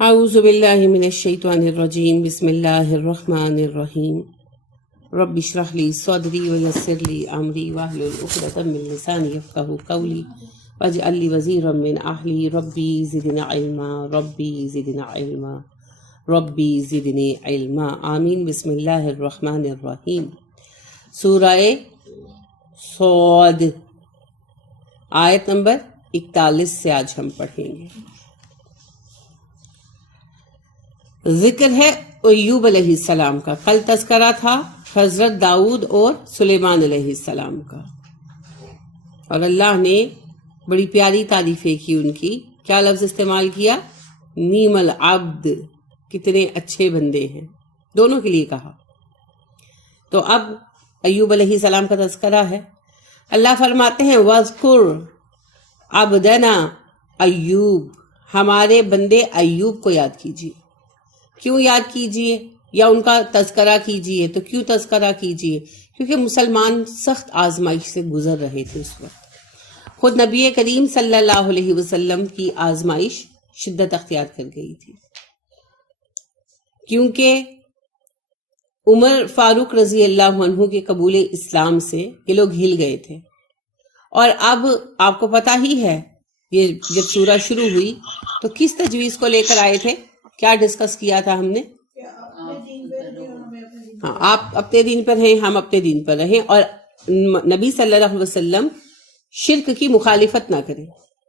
اعوذ باللہ من الشیطان الرجیم، بسم اللہ الرحمن الرحیم۔ رب اشرح لی صدری ویسر لی امری واحلل عقدۃ من لسانی یفقہوا قولی واجعل لی وزیرا من اہلی ربی زدنی علما ربی زدنی علما ربی زدنی علما آمین۔ بسم اللہ الرحمن الرحیم۔ سورہ صاد آیت نمبر 41 سے آج ہم پڑھیں گے۔ ذکر ہے ایوب علیہ السلام کا۔ کل تذکرہ تھا حضرت داؤد اور سلیمان علیہ السلام کا، اور اللہ نے بڑی پیاری تعریفیں کی ان کی۔ کیا لفظ استعمال کیا؟ نعم العبد، کتنے اچھے بندے ہیں، دونوں کے لیے کہا۔ تو اب ایوب علیہ السلام کا تذکرہ ہے۔ اللہ فرماتے ہیں وَاذْكُرْ عَبْدَنَا ایوب، ہمارے بندے ایوب کو یاد کیجیے۔ کیوں یاد کیجیے یا ان کا تذکرہ کیجیے؟ تو کیوں تذکرہ کیجیے؟ کیونکہ مسلمان سخت آزمائش سے گزر رہے تھے اس وقت۔ خود نبی کریم صلی اللہ علیہ وسلم کی آزمائش شدت اختیار کر گئی تھی، کیونکہ عمر فاروق رضی اللہ عنہ کے قبول اسلام سے یہ لوگ ہل گئے تھے۔ اور اب آپ کو پتہ ہی ہے، یہ جب سورہ شروع ہوئی تو کس تجویز کو لے کر آئے تھے؟ کیا ڈسکس کیا تھا ہم نے؟ ہاں، آپ اپنے دین پر رہیں، ہم اپنے دین پر رہیں، اور نبی صلی اللہ علیہ وسلم شرک کی مخالفت نہ کریں،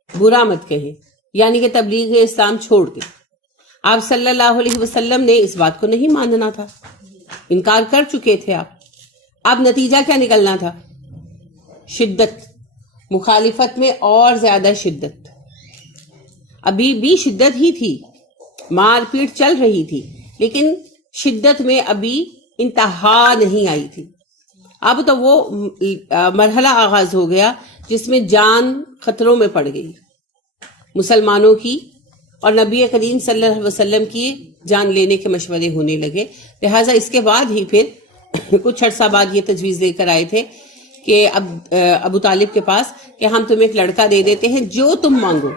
برا مت کہیں، یعنی کہ تبلیغ اسلام چھوڑ دیں۔ آپ صلی اللہ علیہ وسلم نے اس بات کو نہیں ماننا تھا، انکار کر چکے تھے آپ۔ اب نتیجہ کیا نکلنا تھا؟ شدت، مخالفت میں اور زیادہ شدت۔ ابھی بھی شدت ہی تھی، مار پیٹ چل رہی تھی، لیکن شدت میں ابھی انتہا نہیں آئی تھی۔ اب تو وہ مرحلہ آغاز ہو گیا جس میں جان خطروں میں پڑ گئی مسلمانوں کی، اور نبی کریم صلی اللہ علیہ وسلم کی جان لینے کے مشورے ہونے لگے۔ لہٰذا اس کے بعد ہی پھر کچھ عرصہ بعد یہ تجویز لے کر آئے تھے کہ اب ابو طالب کے پاس کہ ہم تمہیں ایک لڑکا دے دیتے ہیں، جو تم مانگو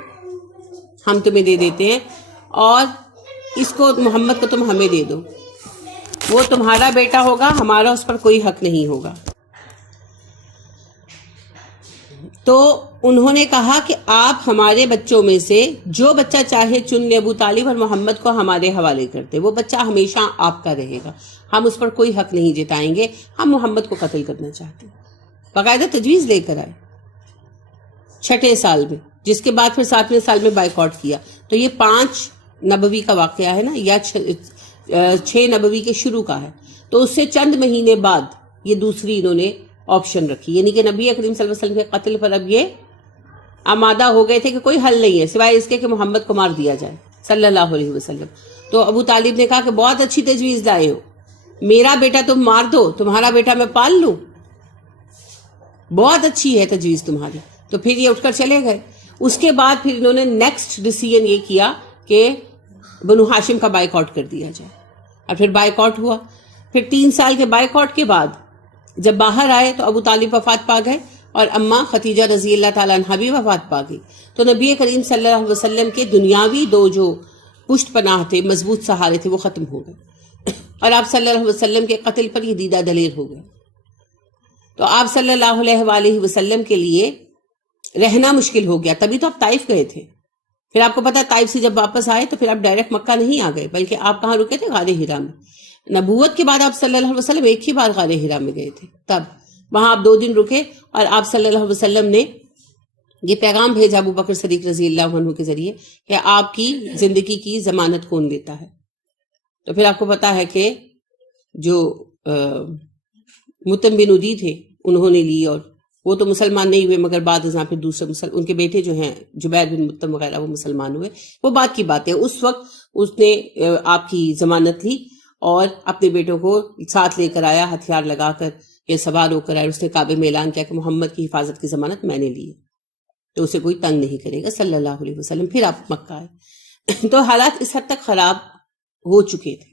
ہم تمہیں دے دیتے ہیں، اور اس کو محمد کو تم ہمیں دے دو، وہ تمہارا بیٹا ہوگا، ہمارا اس پر کوئی حق نہیں ہوگا۔ تو انہوں نے کہا کہ آپ ہمارے بچوں میں سے جو بچہ چاہے چن لے، ابو طالب اور محمد کو ہمارے حوالے کرتے، وہ بچہ ہمیشہ آپ کا رہے گا، ہم اس پر کوئی حق نہیں جتائیں گے، ہم محمد کو قتل کرنا چاہتے ہیں۔ باقاعدہ تجویز لے کر آئے 6 سال میں، جس کے بعد پھر 7ویں سال میں بائیکاٹ کیا۔ تو یہ 5 نبوی کا واقعہ ہے نا، یا 6 نبوی کے شروع کا ہے۔ تو اس سے چند مہینے بعد یہ دوسری انہوں نے آپشن رکھی، یعنی کہ نبی کریم صلی اللہ علیہ وسلم کے قتل پر اب یہ آمادہ ہو گئے تھے کہ کوئی حل نہیں ہے سوائے اس کے کہ محمد کو مار دیا جائے صلی اللہ علیہ وسلم۔ تو ابو طالب نے کہا کہ بہت اچھی تجویز لائے ہو، میرا بیٹا تم مار دو، تمہارا بیٹا میں پال لوں، بہت اچھی ہے تجویز تمہاری۔ تو پھر یہ اٹھ کر چلے گئے۔ اس کے بعد پھر انہوں نے نیکسٹ ڈیسیژن یہ کیا کہ بنو ہاشم کا بائیکاٹ کر دیا جائے، اور پھر بائیکاٹ ہوا۔ پھر 3 سال کے بائیکاٹ کے بعد جب باہر آئے تو ابو طالب وفات پا گئے، اور اماں ختیجہ رضی اللہ تعالیٰ عنہا بھی وفات پا گئی۔ تو نبی کریم صلی اللہ علیہ وسلم کے دنیاوی 2 جو پشت پناہ تھے، مضبوط سہارے تھے، وہ ختم ہو گئے، اور آپ صلی اللہ علیہ وسلم کے قتل پر یہ دیدہ دلیر ہو گئے۔ تو آپ صلی اللہ علیہ وآلہ وسلم کے لیے رہنا مشکل ہو گیا، تبھی تو آپ طائف گئے تھے۔ پھر آپ کو پتا طائف سے جب واپس آئے تو پھر آپ ڈائریکٹ مکہ نہیں آ گئے، بلکہ آپ کہاں رکے تھے؟ غار حرا میں۔ نبوت کے بعد آپ صلی اللہ علیہ وسلم ایک ہی بار غار حرا میں گئے تھے، تب وہاں آپ 2 دن رکے، اور آپ صلی اللہ علیہ وسلم نے یہ پیغام بھیجا ابو بکر صدیق رضی اللہ عنہ کے ذریعے کہ آپ کی زندگی کی ضمانت کون لیتا ہے۔ تو پھر آپ کو پتا ہے کہ جو مطعم بن عدی تھے انہوں نے لی، اور وہ تو مسلمان نہیں ہوئے، مگر بعد ازاں پھر دوسرے ان کے بیٹے جو ہیں جبیر بن مطعم وغیرہ وہ مسلمان ہوئے، وہ بات کی بات ہے۔ اس وقت اس نے آپ کی ضمانت لی اور اپنے بیٹوں کو ساتھ لے کر آیا، ہتھیار لگا کر یہ سوار ہو کر آئے۔ اس نے کعبے میں اعلان کیا کہ محمد کی حفاظت کی ضمانت میں نے لی ہے، تو اسے کوئی تنگ نہیں کرے گا صلی اللہ علیہ وسلم۔ پھر آپ مکہ آئے۔ تو حالات اس حد تک خراب ہو چکے تھے،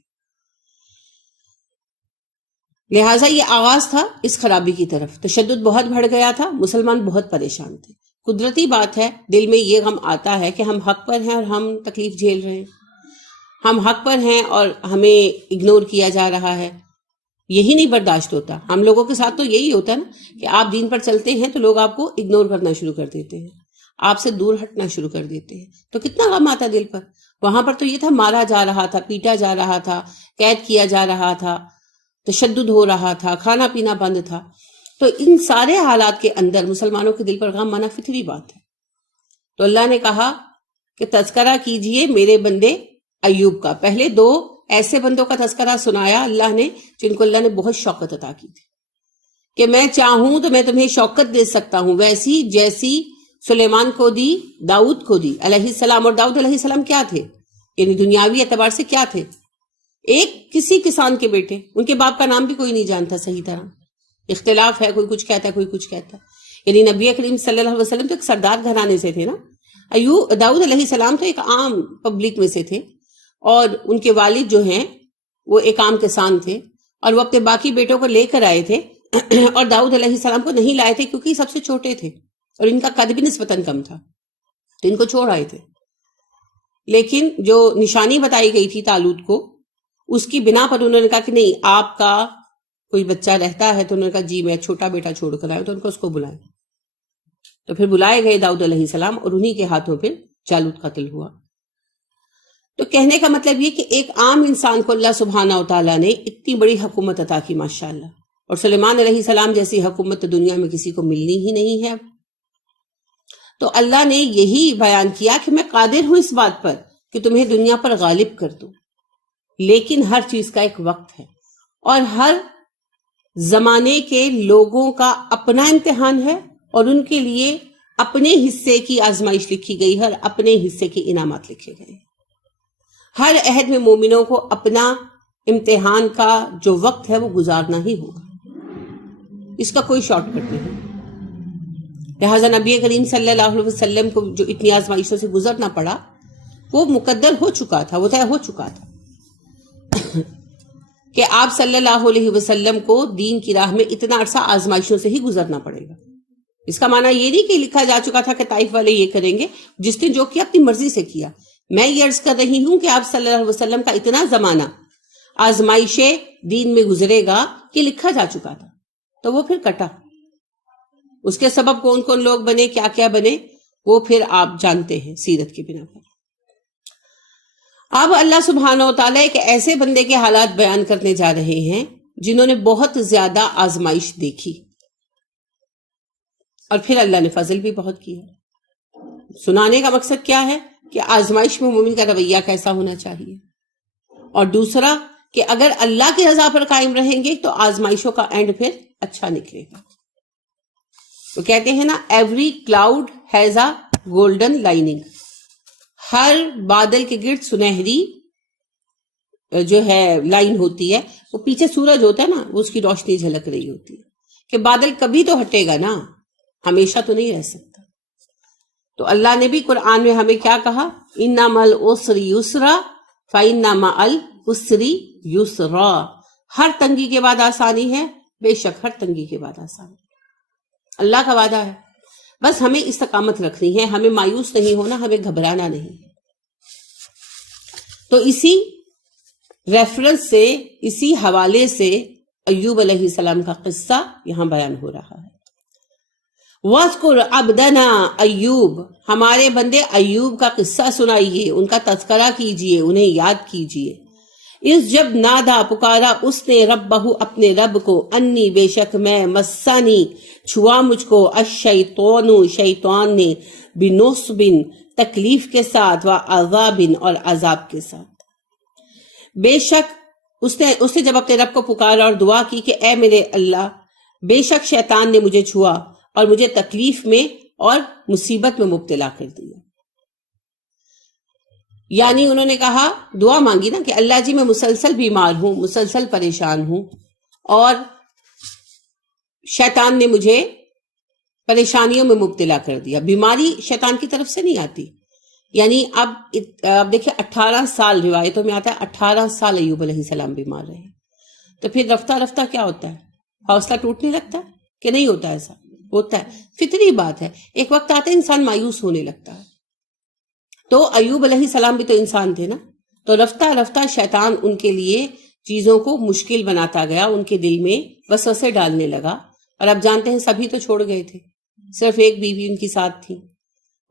لہٰذا یہ آغاز تھا اس خرابی کی طرف۔ تشدد بہت بڑھ گیا تھا، مسلمان بہت پریشان تھے، قدرتی بات ہے، دل میں یہ غم آتا ہے کہ ہم حق پر ہیں اور ہم تکلیف جھیل رہے ہیں، ہم حق پر ہیں اور ہمیں اگنور کیا جا رہا ہے، یہی نہیں برداشت ہوتا. ہم لوگوں کے ساتھ تو یہی ہوتا ہے نا کہ آپ دین پر چلتے ہیں تو لوگ آپ کو اگنور کرنا شروع کر دیتے ہیں، آپ سے دور ہٹنا شروع کر دیتے ہیں، تو کتنا غم آتا ہے دل پر. وہاں پر تو یہ تھا مارا جا رہا تھا، پیٹا جا رہا تھا، قید کیا جا رہا تھا، تشدد ہو رہا تھا، کھانا پینا بند تھا. تو ان سارے حالات کے اندر مسلمانوں کے دل پر غم آنا فطری بات ہے. تو اللہ نے کہا کہ تذکرہ کیجئے میرے بندے ایوب کا. پہلے 2 ایسے بندوں کا تذکرہ سنایا اللہ نے جن کو اللہ نے بہت شوکت عطا کی تھی کہ میں چاہوں تو میں تمہیں شوکت دے سکتا ہوں، ویسی جیسی سلیمان کو دی، داؤد کو دی علیہ السلام. اور داؤد علیہ السلام کیا تھے؟ یعنی دنیاوی اعتبار سے کیا تھے؟ ایک کسی کسان کے بیٹے، ان کے باپ کا نام بھی کوئی نہیں جانتا صحیح طرح، اختلاف ہے، کوئی کچھ کہتا ہے کوئی کچھ کہتا ہے. یعنی نبی کریم صلی اللہ علیہ وسلم تو ایک سردار گھرانے سے تھے نا. داؤد علیہ السلام تو ایک عام پبلک میں سے تھے، اور ان کے والد جو ہیں وہ ایک عام کسان تھے، اور وہ اپنے باقی بیٹوں کو لے کر آئے تھے اور داؤد علیہ السلام کو نہیں لائے تھے کیونکہ سب سے چھوٹے تھے اور ان کا قد بھی نسبتاً کم تھا، تو ان کو چھوڑ آئے تھے. لیکن جو نشانی بتائی گئی تھی طالوت کو، اس کی بنا پر انہوں نے کہا کہ نہیں، آپ کا کوئی بچہ رہتا ہے. تو انہوں نے کہا جی میں چھوٹا بیٹا چھوڑ کر آئے. تو ان کو اس کو بلائیں. تو پھر بلائے گئے داؤد علیہ السلام، اور انہی کے ہاتھوں پھر جالوت قتل ہوا. تو کہنے کا مطلب یہ کہ ایک عام انسان کو اللہ سبحانہ و تعالیٰ نے اتنی بڑی حکومت عطا کی ماشاءاللہ. اور سلیمان علیہ السلام جیسی حکومت تو دنیا میں کسی کو ملنی ہی نہیں ہے. تو اللہ نے یہی بیان کیا کہ میں قادر ہوں اس بات پر کہ تمہیں دنیا پر غالب کر دوں، لیکن ہر چیز کا ایک وقت ہے، اور ہر زمانے کے لوگوں کا اپنا امتحان ہے، اور ان کے لیے اپنے حصے کی آزمائش لکھی گئی ہے اور اپنے حصے کے انعامات لکھے گئے. ہر عہد میں مومنوں کو اپنا امتحان کا جو وقت ہے وہ گزارنا ہی ہوگا، اس کا کوئی شارٹ کٹ نہیں. لہٰذا نبی کریم صلی اللہ علیہ وسلم کو جو اتنی آزمائشوں سے گزرنا پڑا وہ مقدر ہو چکا تھا، وہ طے ہو چکا تھا کہ آپ صلی اللہ علیہ وسلم کو دین کی راہ میں اتنا عرصہ آزمائشوں سے ہی گزرنا پڑے گا. اس کا معنی یہ نہیں کہ لکھا جا چکا تھا کہ طائف والے یہ کریں گے، جس نے جو کیا اپنی مرضی سے کیا. میں یہ عرض کر رہی ہوں کہ آپ صلی اللہ علیہ وسلم کا اتنا زمانہ آزمائش دین میں گزرے گا کہ لکھا جا چکا تھا، تو وہ پھر کٹا. اس کے سبب کون کون لوگ بنے، کیا کیا بنے، وہ پھر آپ جانتے ہیں سیرت کی بنا پر. اب اللہ سبحانہ و تعالیٰ ایک ایسے بندے کے حالات بیان کرنے جا رہے ہیں جنہوں نے بہت زیادہ آزمائش دیکھی، اور پھر اللہ نے فضل بھی بہت کیا. سنانے کا مقصد کیا ہے کہ آزمائش میں مومن کا رویہ کیسا ہونا چاہیے، اور دوسرا کہ اگر اللہ کی رضا پر قائم رہیں گے تو آزمائشوں کا اینڈ پھر اچھا نکلے گا. تو کہتے ہیں نا every cloud has a golden lining. ہر بادل کے گرد سنہری جو ہے لائن ہوتی ہے، وہ پیچھے سورج ہوتا ہے نا، وہ اس کی روشنی جھلک رہی ہوتی ہے کہ بادل کبھی تو ہٹے گا نا، ہمیشہ تو نہیں رہ سکتا. تو اللہ نے بھی قرآن میں ہمیں کیا کہا، اِنَّ مَا الْعُسْرِ يُسْرًا فَإِنَّ مَعَ الْعُسْرِ يُسْرًا. ہر تنگی کے بعد آسانی ہے، بے شک ہر تنگی کے بعد آسانی. اللہ کا وعدہ ہے. بس ہمیں استقامت رکھنی ہے، ہمیں مایوس نہیں ہونا، ہمیں گھبرانا نہیں. تو اسی ریفرنس سے، اسی حوالے سے ایوب علیہ السلام کا قصہ یہاں بیان ہو رہا ہے. وَاذْكُرْ عَبْدَنَا ایوب، ہمارے بندے ایوب کا قصہ سنائیے، ان کا تذکرہ کیجئے، انہیں یاد کیجئے. اس جب نادا پکارا اس نے ربہ اپنے رب کو، انی بے شک میں، مسانی چھوا مجھ کو، الشیطان شیطان نے، بنصب تکلیف کے ساتھ، وعذاب اور عذاب کے ساتھ. بے شک اس نے جب اپنے رب کو پکارا اور دعا کی کہ اے میرے اللہ، بے شک شیطان نے مجھے چھوا اور مجھے تکلیف میں اور مصیبت میں مبتلا کر دیا. یعنی انہوں نے کہا، دعا مانگی نا کہ اللہ جی میں مسلسل بیمار ہوں، مسلسل پریشان ہوں، اور شیطان نے مجھے پریشانیوں میں مبتلا کر دیا. بیماری شیطان کی طرف سے نہیں آتی. یعنی اب دیکھیں 18 سال روایتوں میں آتا ہے 18 سال ایوب علیہ السلام بیمار رہے. تو پھر رفتہ رفتہ کیا ہوتا ہے، حوصلہ ٹوٹنے لگتا ہے کہ نہیں ہوتا ایسا. ہوتا ہے، فطری بات ہے. ایک وقت آتا ہے انسان مایوس ہونے لگتا ہے. تو ایوب علیہ السلام بھی تو انسان تھے نا. تو رفتہ رفتہ شیطان ان کے لیے چیزوں کو مشکل بناتا گیا، ان کے دل میں وسوسے ڈالنے لگا. اور اب جانتے ہیں سبھی تو چھوڑ گئے تھے، صرف ایک بیوی ان کی ساتھ تھی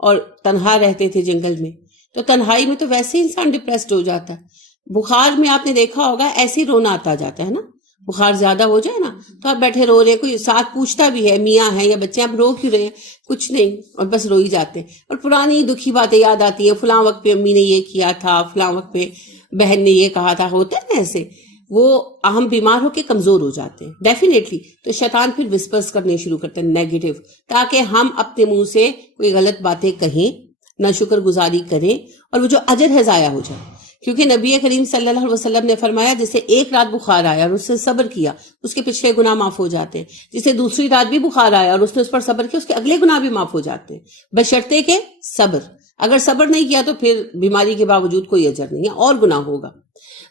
اور تنہا رہتے تھے جنگل میں. تو تنہائی میں تو ویسے انسان ڈپریسڈ ہو جاتا ہے. بخار میں آپ نے دیکھا ہوگا ایسے ہی رونا آتا جاتا ہے نا. بخار زیادہ ہو جائے نا تو آپ بیٹھے رو رہے ہیں، کوئی ساتھ پوچھتا بھی ہے میاں ہے یا بچے، آپ رو کیوں رہے ہیں؟ کچھ نہیں، اور بس رو ہی جاتے ہیں. اور پرانی دکھی باتیں یاد آتی ہیں، فلاں وقت پہ امی نے یہ کیا تھا، فلاں وقت پہ بہن نے یہ کہا تھا. ہوتا ہے نا ایسے. وہ ہم بیمار ہو کے کمزور ہو جاتے ہیں ڈیفینیٹلی. تو شیطان پھر وسپرز کرنے شروع کرتے ہیں نیگیٹو، تاکہ ہم اپنے منہ سے کوئی غلط باتیں کہیں، نہ شکر گزاری کریں، اور وہ جو اجر ہے ضائع ہو جائے. کیونکہ نبی کریم صلی اللہ علیہ وسلم نے فرمایا جسے ایک رات بخار آیا اور اس نے صبر کیا، اس کے پچھلے گناہ معاف ہو جاتے ہیں. جسے دوسری رات بھی بخار آیا اور اس نے اس پر صبر کیا، اس کے اگلے گناہ بھی معاف ہو جاتے ہیں، بشرطے کہ صبر. اگر صبر نہیں کیا تو پھر بیماری کے باوجود کوئی اجر نہیں ہے اور گناہ ہوگا.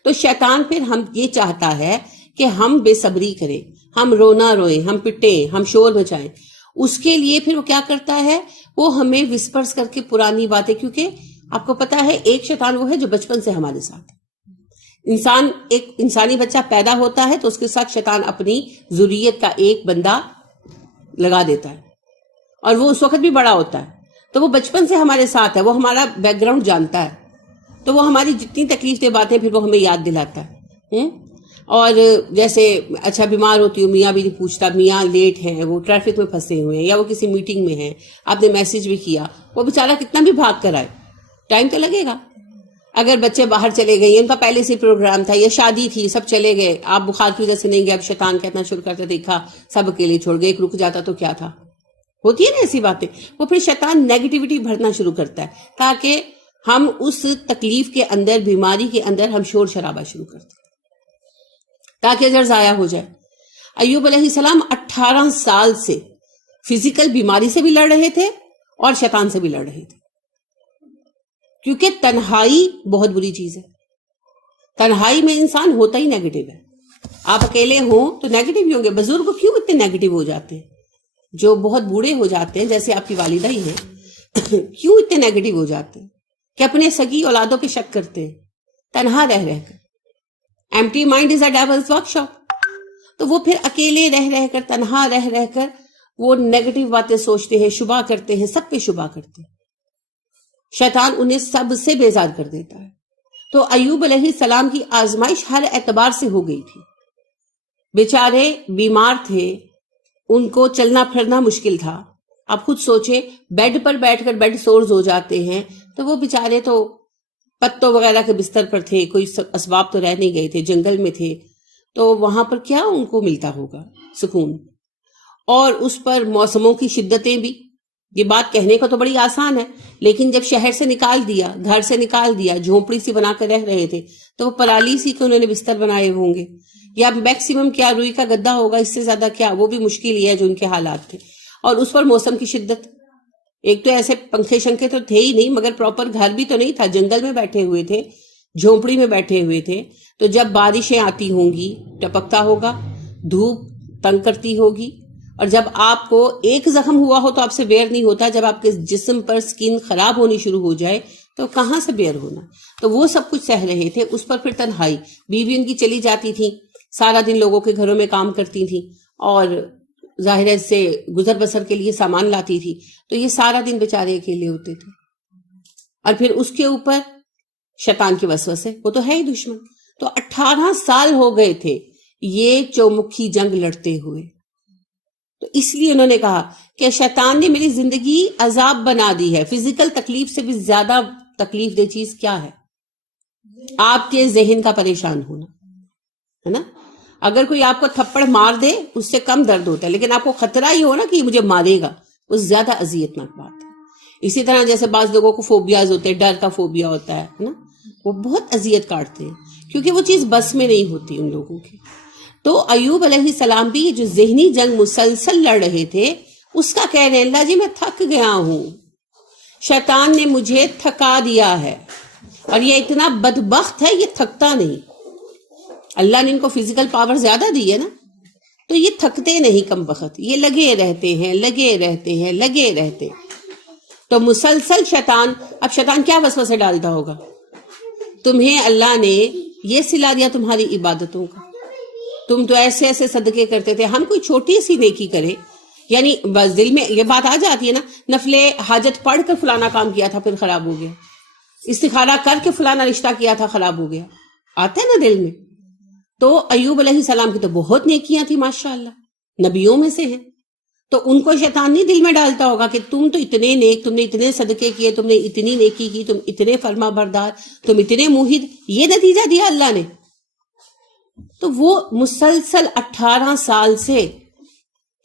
تو شیطان پھر ہم یہ چاہتا ہے کہ ہم بے صبری کریں، ہم رونا روئیں، ہم پٹیں، ہم شور مچائیں. اس کے لیے پھر وہ کیا کرتا ہے، وہ ہمیں وسپرز کر کے پرانی باتیں، کیونکہ آپ کو پتا ہے ایک شیطان وہ ہے جو بچپن سے ہمارے ساتھ ہے. ایک انسانی بچہ پیدا ہوتا ہے تو اس کے ساتھ شیطان اپنی ذریت کا ایک بندہ لگا دیتا ہے، اور وہ اس وقت بھی بڑا ہوتا ہے. تو وہ بچپن سے ہمارے ساتھ ہے، وہ ہمارا بیک گراؤنڈ جانتا ہے. تو وہ ہماری جتنی تکلیف دہ باتیں پھر وہ ہمیں یاد دلاتا ہے. اور جیسے اچھا بیمار ہوتی ہوں، میاں بھی نہیں پوچھتا، میاں لیٹ ہیں، وہ ٹریفک میں پھنسے ہوئے ہیں، یا وہ کسی میٹنگ میں ہیں، آپ نے میسج بھی کیا، وہ بیچارہ کتنا بھی بھاگ کر آئے، ٹائم تو لگے گا. اگر بچے باہر چلے گئے، ان کا پہلے سے پروگرام تھا یا شادی تھی، سب چلے گئے، آپ بخار کی وجہ سے نہیں گئے، اب شیطان کہنا شروع کرتا، دیکھا سب اکیلے چھوڑ گئے، ایک رک جاتا تو کیا تھا. ہوتی ہے نا ایسی باتیں. وہ پھر شیطان نیگیٹیوٹی بھرنا شروع کرتا ہے تاکہ ہم اس تکلیف کے اندر، بیماری کے اندر ہم شور شرابہ شروع کرتے ہیں تاکہ اجر ضائع ہو جائے. ایوب علیہ السلام 18 سال سے فزیکل بیماری سے بھی لڑ رہے تھے اور شیطان سے بھی لڑ رہے تھے، کیونکہ تنہائی بہت بری چیز ہے. تنہائی میں انسان ہوتا ہی نیگیٹو ہے. آپ اکیلے ہوں تو نیگیٹو ہی ہوں گے. بزرگ کیوں اتنے نیگیٹو ہو جاتے ہیں؟ جو بہت بوڑھے ہو جاتے ہیں جیسے آپ کی والدہ ہی ہیں کیوں اتنے نیگیٹو ہو جاتے ہیں کہ اپنے سگی اولادوں پہ شک کرتے ہیں تنہا رہ رہ کر. Empty mind is a devil's work shop. تو وہ پھر اکیلے رہ رہ کر، تنہا رہ رہ کر وہ نیگیٹو باتیں سوچتے ہیں، شبہ کرتے ہیں، سب پہ شبہ کرتے ہیں. شیطان انہیں سب سے بیزار کر دیتا ہے. تو ایوب علیہ السلام کی آزمائش ہر اعتبار سے ہو گئی تھی. بیچارے بیمار تھے، ان کو چلنا پھرنا مشکل تھا. آپ خود سوچیں، بیڈ پر بیٹھ کر بیڈ سورز ہو جاتے ہیں. تو وہ بیچارے تو پتوں وغیرہ کے بستر پر تھے، کوئی اسباب تو رہ نہیں گئے تھے، جنگل میں تھے. تو وہاں پر کیا ان کو ملتا ہوگا سکون. اور اس پر موسموں کی شدتیں بھی. یہ بات کہنے کا تو بڑی آسان ہے، لیکن جب شہر سے نکال دیا، گھر سے نکال دیا، جھونپڑی سی بنا کر رہ رہے تھے، تو وہ پرالی سی کہ انہوں نے بستر بنائے ہوں گے، یا میکسیمم کیا روئی کا گدا ہوگا، اس سے زیادہ کیا، وہ بھی مشکل ہی ہے جو ان کے حالات تھے. اور اس پر موسم کی شدت. ایک تو ایسے پنکھے شنکھے تو تھے ہی نہیں، مگر پراپر گھر بھی تو نہیں تھا، جنگل میں بیٹھے ہوئے تھے، جھونپڑی میں بیٹھے ہوئے تھے. تو جب بارشیں آتی ہوں گی ٹپکتا ہوگا، دھوپ تنگ کرتی ہوگی، اور جب آپ کو ایک زخم ہوا ہو تو آپ سے بیئر نہیں ہوتا، جب آپ کے جسم پر سکن خراب ہونی شروع ہو جائے تو کہاں سے بیئر ہونا. تو وہ سب کچھ سہ رہے تھے. اس پر پھر تنہائی. بیوی ان کی چلی جاتی تھی، سارا دن لوگوں کے گھروں میں کام کرتی تھیں اور ظاہر سے گزر بسر کے لیے سامان لاتی تھی. تو یہ سارا دن بیچارے اکیلے ہوتے تھے. اور پھر اس کے اوپر شیطان کے وسوسے، وہ تو ہے ہی دشمن. تو 18 سال ہو گئے تھے یہ چومکھی جنگ لڑتے ہوئے. تو اس لیے انہوں نے کہا کہ شیطان نے میری زندگی عذاب بنا دی ہے. فزیکل تکلیف سے بھی زیادہ تکلیف دہ چیز کیا ہے؟ آپ کے ذہن کا پریشان ہونا، ہے نا. اگر کوئی آپ کو تھپڑ مار دے اس سے کم درد ہوتا ہے، لیکن آپ کو خطرہ ہی ہو نا کہ یہ مجھے مارے گا، وہ زیادہ اذیتناک بات ہے. اسی طرح جیسے بعض لوگوں کو فوبیاز ہوتے ہیں، ڈر کا فوبیا ہوتا ہے نا، وہ بہت اذیت کاٹتے ہیں کیونکہ وہ چیز بس میں نہیں ہوتی ان لوگوں کی. تو ایوب علیہ السلام بھی جو ذہنی جنگ مسلسل لڑ رہے تھے، اس کا کہہ رہے ہیں اللہ جی میں تھک گیا ہوں، شیطان نے مجھے تھکا دیا ہے، اور یہ اتنا بدبخت ہے یہ تھکتا نہیں. اللہ نے ان کو فزیکل پاور زیادہ دی ہے نا، تو یہ تھکتے نہیں کم وقت، یہ لگے رہتے ہیں. تو مسلسل شیطان، اب شیطان کیا وسوسے ڈالتا ہوگا؟ تمہیں اللہ نے یہ سلا دیا تمہاری عبادتوں کا، تم تو ایسے ایسے صدقے کرتے تھے، ہم کوئی چھوٹی سی نیکی کرے، یعنی بس دل میں یہ بات آ جاتی ہے نا، نفل حاجت پڑھ کر فلانا کام کیا تھا پھر خراب ہو گیا، استخارہ کر کے فلانا رشتہ کیا تھا خراب ہو گیا، آتا ہے نا دل میں. تو ایوب علیہ السلام کی تو بہت نیکیاں تھی ماشاءاللہ، نبیوں میں سے ہیں، تو ان کو شیطان نہیں دل میں ڈالتا ہوگا کہ تم تو اتنے نیک، تم نے اتنے صدقے کیے، تم نے اتنی نیکی کی، تم اتنے فرما بردار، تم اتنے موحد، یہ نتیجہ دیا اللہ نے. تو وہ مسلسل 18 سال سے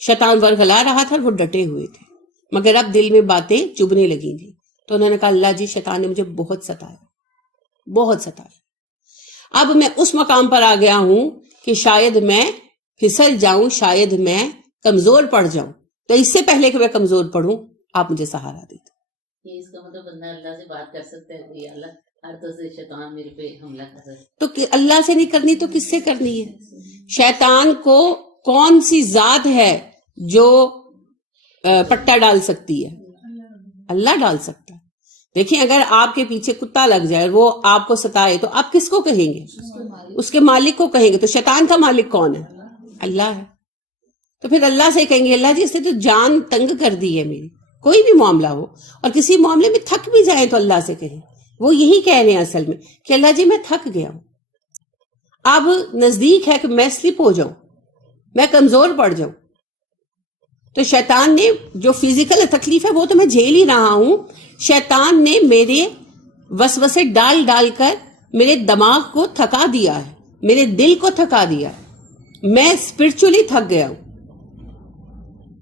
شیطان ورغلا رہا تھا، وہ ڈٹے ہوئے تھے، مگر اب دل میں باتیں چبھنے لگی تھی. تو انہوں نے کہا اللہ جی شیطان نے مجھے بہت ستایا، اب میں اس مقام پر آ گیا ہوں کہ شاید میں پھسل جاؤں، شاید میں کمزور پڑ جاؤں، تو اس سے پہلے کہ میں کمزور پڑوں آپ مجھے سہارا دیتے. اس کا مطلب بندہ اللہ سے بات کر سکتا ہے کہ اللہ ہر طرح سے شیطان میرے پہ حملہ کر رہا ہے، تو اللہ سے نہیں کرنی تو کس سے کرنی ہے؟ شیطان کو کون سی ذات ہے جو پٹا ڈال سکتی ہے؟ اللہ ڈال سکتا ہے. دیکھیں اگر آپ کے پیچھے کتا لگ جائے اور وہ آپ کو ستائے تو آپ کس کو کہیں گے؟ اس کے مالک کو کہیں گے. تو شیطان کا مالک کون ہے؟ اللہ ہے. تو پھر اللہ سے کہیں گے اللہ جی اس نے تو جان تنگ کر دی ہے میری. کوئی بھی معاملہ ہو اور کسی معاملے میں تھک بھی جائیں تو اللہ سے کہیں. وہ یہی کہہ رہے ہیں اصل میں کہ اللہ جی میں تھک گیا ہوں، اب نزدیک ہے کہ میں سلپ ہو جاؤں، میں کمزور پڑ جاؤں. تو شیطان نے جو فزیکل تکلیف ہے وہ تو میں جھیل ہی رہا ہوں، شیطان نے میرے وسوسے ڈال ڈال کر میرے دماغ کو تھکا دیا ہے، میرے دل کو تھکا دیا ہے، میں اسپرچولی تھک گیا ہوں.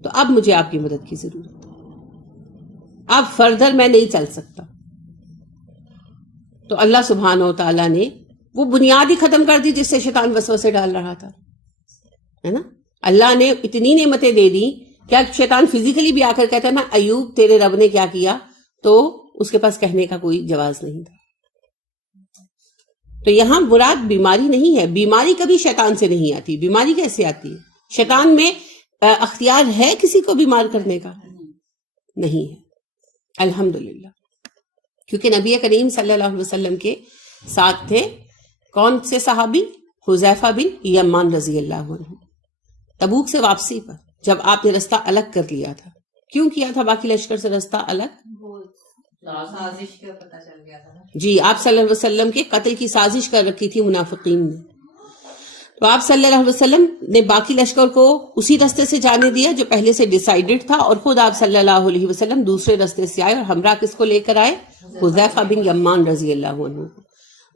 تو اب مجھے آپ کی مدد کی ضرورت ہے، اب فردر میں نہیں چل سکتا. تو اللہ سبحانہ و تعالیٰ نے وہ بنیاد ہی ختم کر دی جس سے شیطان وسوسے ڈال رہا تھا، ہے نا. اللہ نے اتنی نعمتیں دے دی، کیا شیطان فزیکلی بھی آ کر کہتا ہے نا ایوب تیرے رب نے کیا کیا، تو اس کے پاس کہنے کا کوئی جواز نہیں تھا. تو یہاں مراد بیماری نہیں ہے، بیماری کبھی شیطان سے نہیں آتی. بیماری کیسے آتی ہے؟ شیطان میں اختیار ہے کسی کو بیمار کرنے کا؟ نہیں ہے، الحمدللہ. کیونکہ نبی کریم صلی اللہ علیہ وسلم کے ساتھ تھے کون سے صحابی؟ حذیفہ بن یمان رضی اللہ عنہ. تبوک سے واپسی پر جب آپ نے رستہ الگ کر لیا تھا، کیوں کیا تھا باقی لشکر سے رستہ الگ؟ سازش کا پتہ چل گیا تھا. جی آپ صلی اللہ علیہ وسلم کے قتل کی سازش کر رکھی تھی منافقین نے. تو آپ صلی اللہ علیہ وسلم نے باقی لشکر کو اسی رستے سے جانے دیا جو پہلے سے ڈیسائیڈڈ تھا، اور خود آپ صلی اللہ علیہ وسلم دوسرے رستے سے آئے اور ہمراہ کس کو لے کر آئے؟ حذیفہ بن یمان رضی اللہ عنہ.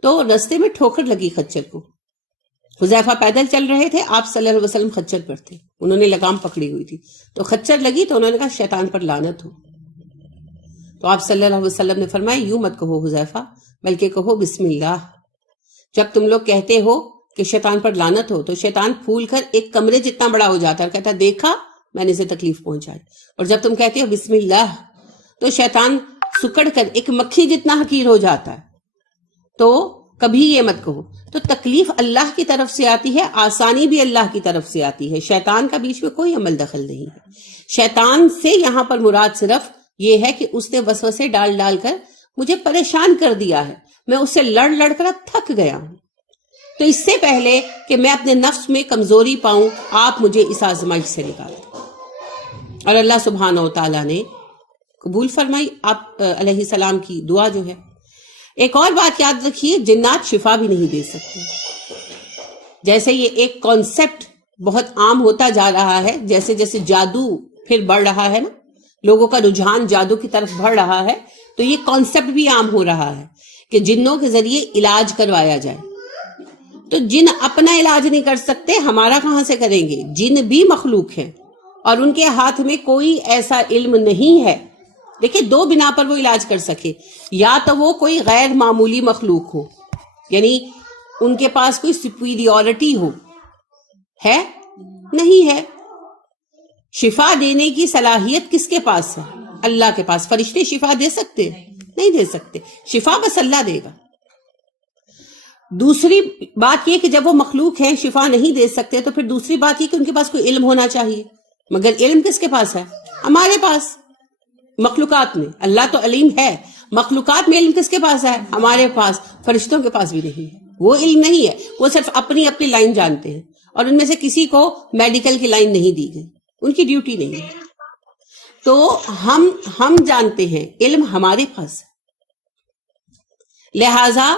تو رستے میں ٹھوکر لگی خچر کو. حذیفہ پیدل چل رہے تھے، آپ صلی اللہ علیہ وسلم خچر پر تھے، انہوں نے لگام پکڑی ہوئی تھی، تو خچر لگی تو انہوں نے کہا شیطان پر لعنت ہو. تو آپ صلی اللہ علیہ وسلم نے فرمایا یوں مت کہو حذیفہ، بلکہ کہو بسم اللہ. جب تم لوگ کہتے ہو کہ شیطان پر لعنت ہو تو شیطان پھول کر ایک کمرے جتنا بڑا ہو جاتا ہے اور کہتا ہے دیکھا میں نے اسے تکلیف پہنچائی. اور جب تم کہتے ہو بسم اللہ تو شیطان سکڑ کر ایک مکھی جتنا حقیر ہو جاتا ہے. تو کبھی یہ مت کہو. تو تکلیف اللہ کی طرف سے آتی ہے، آسانی بھی اللہ کی طرف سے آتی ہے، شیطان کا بیچ میں کوئی عمل دخل نہیں ہے. شیطان سے یہاں پر مراد صرف یہ ہے کہ اس نے وسوسے ڈال ڈال کر مجھے پریشان کر دیا ہے، میں اس سے لڑ لڑ کر تھک گیا ہوں. تو اس سے پہلے کہ میں اپنے نفس میں کمزوری پاؤں آپ مجھے اس آزمائش سے نکال دیں. اور اللہ سبحانہ و تعالیٰ نے قبول فرمائی آپ علیہ السلام کی دعا جو ہے. ایک اور بات یاد رکھیے، جنات شفا بھی نہیں دے سکتے. جیسے یہ ایک کانسیپٹ بہت عام ہوتا جا رہا ہے، جیسے جیسے جادو پھر بڑھ رہا ہے نا، لوگوں کا رجحان جادو کی طرف بڑھ رہا ہے، تو یہ کانسیپٹ بھی عام ہو رہا ہے کہ جنوں کے ذریعے علاج کروایا جائے. تو جن اپنا علاج نہیں کر سکتے، ہمارا کہاں سے کریں گے؟ جن بھی مخلوق ہیں اور ان کے ہاتھ میں کوئی ایسا علم نہیں ہے. دیکھیں دو بنا پر وہ علاج کر سکے، یا تو وہ کوئی غیر معمولی مخلوق ہو، یعنی ان کے پاس کوئی سپیریورٹی ہو، ہے نہیں ہے. شفا دینے کی صلاحیت کس کے پاس ہے؟ اللہ کے پاس. فرشتے شفا دے سکتے؟ نہیں دے سکتے. شفا بس اللہ دے گا. دوسری بات یہ کہ جب وہ مخلوق ہیں شفا نہیں دے سکتے تو پھر دوسری بات یہ کہ ان کے پاس کوئی علم ہونا چاہیے، مگر علم کس کے پاس ہے؟ ہمارے پاس، مخلوقات میں۔ اللہ تو علیم ہے، مخلوقات میں علم کس کے پاس ہے؟ ہمارے پاس۔ فرشتوں کے پاس بھی نہیں ہے، وہ علم نہیں ہے، وہ صرف اپنی اپنی لائن جانتے ہیں، اور ان میں سے کسی کو میڈیکل کی لائن نہیں دی گئی، ان کی ڈیوٹی نہیں ہے۔ تو ہم جانتے ہیں، علم ہمارے پاس ہے، لہذا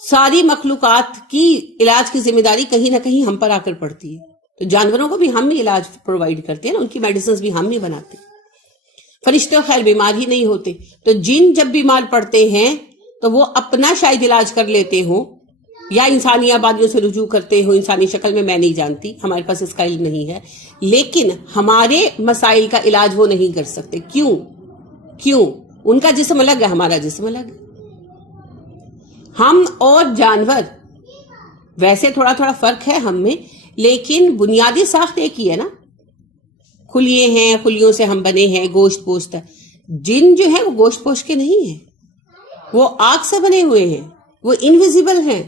ساری مخلوقات کی علاج کی ذمہ داری کہیں نہ کہیں ہم پر آ کر پڑتی ہے۔ تو جانوروں کو بھی ہم ہی علاج پرووائڈ کرتے ہیں نا، ان کی میڈیسنز بھی ہم ہی بناتے ہیں۔ فرشتے خیر بیمار ہی نہیں ہوتے، تو جن جب بیمار پڑتے ہیں تو وہ اپنا شاید علاج کر لیتے ہوں، یا انسانی آبادیوں سے رجوع کرتے ہوں انسانی شکل میں، میں نہیں جانتی، ہمارے پاس اس کا علم نہیں ہے، لیکن ہمارے مسائل کا علاج وہ نہیں کر سکتے۔ کیوں؟ ان کا جسم الگ ہے، ہمارا جسم الگ ہے۔ ہم اور جانور ویسے تھوڑا تھوڑا فرق ہے ہم میں، لیکن بنیادی ساخت ایک ہی ہے نا، خلیے ہیں، خلیوں سے ہم بنے ہیں، گوشت پوشت ہے۔ جن جو ہے وہ گوشت پوشت کے نہیں ہیں، وہ آگ سے بنے ہوئے ہیں، وہ انویزیبل ہیں۔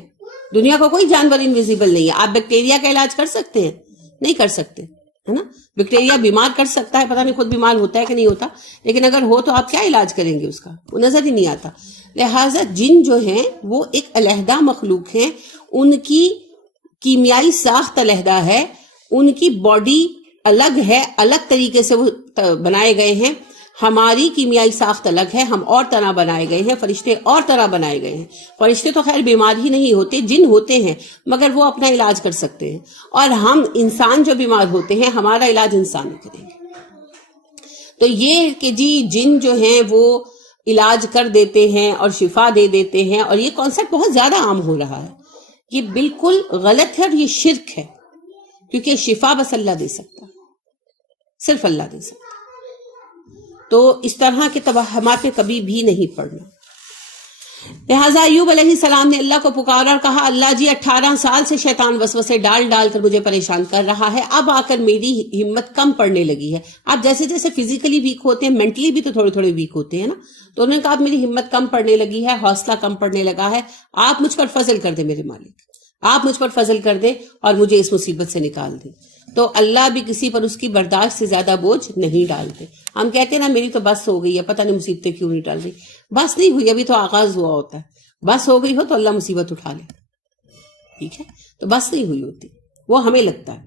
دنیا کا کوئی جانور انویزیبل نہیں ہے۔ آپ بیکٹیریا کا علاج کر سکتے ہیں؟ نہیں کر سکتے، ہے نا؟ بیکٹیریا بیمار کر سکتا ہے، پتہ نہیں خود بیمار ہوتا ہے کہ نہیں ہوتا، لیکن اگر ہو تو آپ کیا علاج کریں گے اس کا؟ وہ نظر ہی نہیں آتا۔ لہٰذا جن جو ہیں وہ ایک علیحدہ مخلوق ہیں، ان کی کیمیائی ساخت علیحدہ ہے، ان کی باڈی الگ ہے، الگ طریقے سے وہ بنائے گئے ہیں۔ ہماری کیمیائی ساخت الگ ہے، ہم اور طرح بنائے گئے ہیں، فرشتے اور طرح بنائے گئے ہیں۔ فرشتے تو خیر بیمار ہی نہیں ہوتے، جن ہوتے ہیں مگر وہ اپنا علاج کر سکتے ہیں، اور ہم انسان جو بیمار ہوتے ہیں ہمارا علاج انسان کریں گے۔ تو یہ کہ جی جن جو ہیں وہ علاج کر دیتے ہیں اور شفا دے دیتے ہیں، اور یہ کانسیپٹ بہت زیادہ عام ہو رہا ہے، یہ بالکل غلط ہے اور یہ شرک ہے، کیونکہ شفا بس اللہ دے سکتا، صرف اللہ دے سکتا۔ تو اس طرح کے توہمات میں کبھی بھی نہیں پڑنا۔ لہٰذا ایوب علیہ السلام نے اللہ کو پکارا اور کہا، اللہ جی 18 سال سے شیطان وسوسے ڈال ڈال کر مجھے پریشان کر رہا ہے، اب آ کر میری ہمت کم پڑنے لگی ہے۔ آپ جیسے جیسے فزیکلی ویک ہوتے ہیں، مینٹلی بھی تو تھوڑے تھوڑے ویک ہوتے ہیں نا، تو انہوں نے کہا اب میری ہمت کم پڑنے لگی ہے، حوصلہ کم پڑنے لگا ہے، آپ مجھ پر فضل کر دیں میرے مالک، آپ مجھ پر فضل کر دیں اور مجھے اس مصیبت سے نکال دیں۔ تو اللہ بھی کسی پر اس کی برداشت سے زیادہ بوجھ نہیں ڈالتے۔ ہم کہتے ہیں نا میری تو بس ہو گئی ہے، پتہ نہیں مصیبتیں کیوں نہیں ڈال رہی۔ بس نہیں ہوئی، ابھی تو آغاز ہوا ہوتا ہے۔ بس ہو گئی ہو تو اللہ مصیبت اٹھا لے، ٹھیک ہے؟ تو بس نہیں ہوئی ہوتی، وہ ہمیں لگتا ہے۔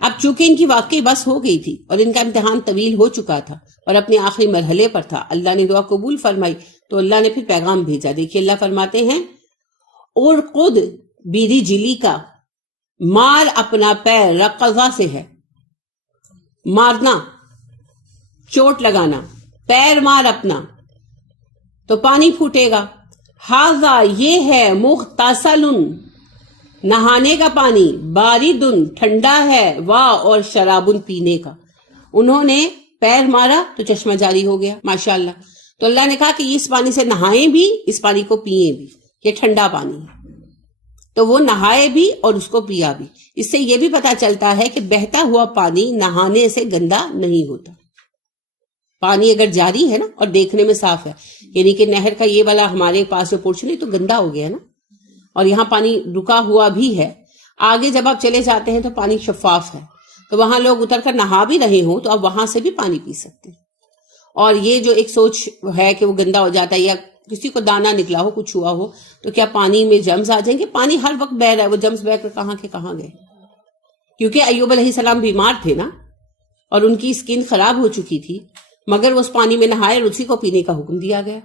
اب چونکہ ان کی واقعی بس ہو گئی تھی اور ان کا امتحان طویل ہو چکا تھا اور اپنے آخری مرحلے پر تھا، اللہ نے دعا قبول فرمائی تو اللہ نے پھر پیغام بھیجا۔ دیکھیے اللہ فرماتے ہیں، اور خود بیری جلی کا مار اپنا پیر، رقضہ سے ہے مارنا، چوٹ لگانا، پیر مار اپنا تو پانی پھوٹے گا۔ ہاذا یہ ہے، مغتسل نہانے کا پانی، باردن ٹھنڈا ہے، اور شرابن پینے کا۔ انہوں نے پیر مارا تو چشمہ جاری ہو گیا، ماشاءاللہ۔ تو اللہ نے کہا کہ اس پانی سے نہائیں بھی، اس پانی کو پیئیں بھی، یہ ٹھنڈا پانی ہے۔ تو وہ نہائے بھی اور اس کو پیا بھی۔ اس سے یہ بھی پتا چلتا ہے کہ بہتا ہوا پانی نہانے سے گندا نہیں ہوتا۔ پانی اگر جاری ہے نا اور دیکھنے میں صاف ہے، یعنی کہ نہر کا یہ والا ہمارے پاس جو پورشن ہے تو گندا ہو گیا نا، اور یہاں پانی رکا ہوا بھی ہے، آگے جب آپ چلے جاتے ہیں تو پانی شفاف ہے، تو وہاں لوگ اتر کر نہا بھی رہے ہوں تو آپ وہاں سے بھی پانی پی سکتے ہیں۔ اور یہ جو ایک سوچ ہے کہ وہ گندا ہو جاتا ہے یا کسی کو دانا نکلا ہو، کچھ ہوا ہو تو کیا پانی میں جرمز آ جائیں گے؟ پانی ہر وقت بہ رہا ہے، وہ جرمز بہ کر کہاں کے کہاں گئے؟ کیونکہ ایوب علیہ السلام بیمار تھے نا، اور ان کی اسکن خراب ہو چکی تھی، مگر وہ اس پانی میں نہائے اور اسی کو پینے کا حکم دیا گیا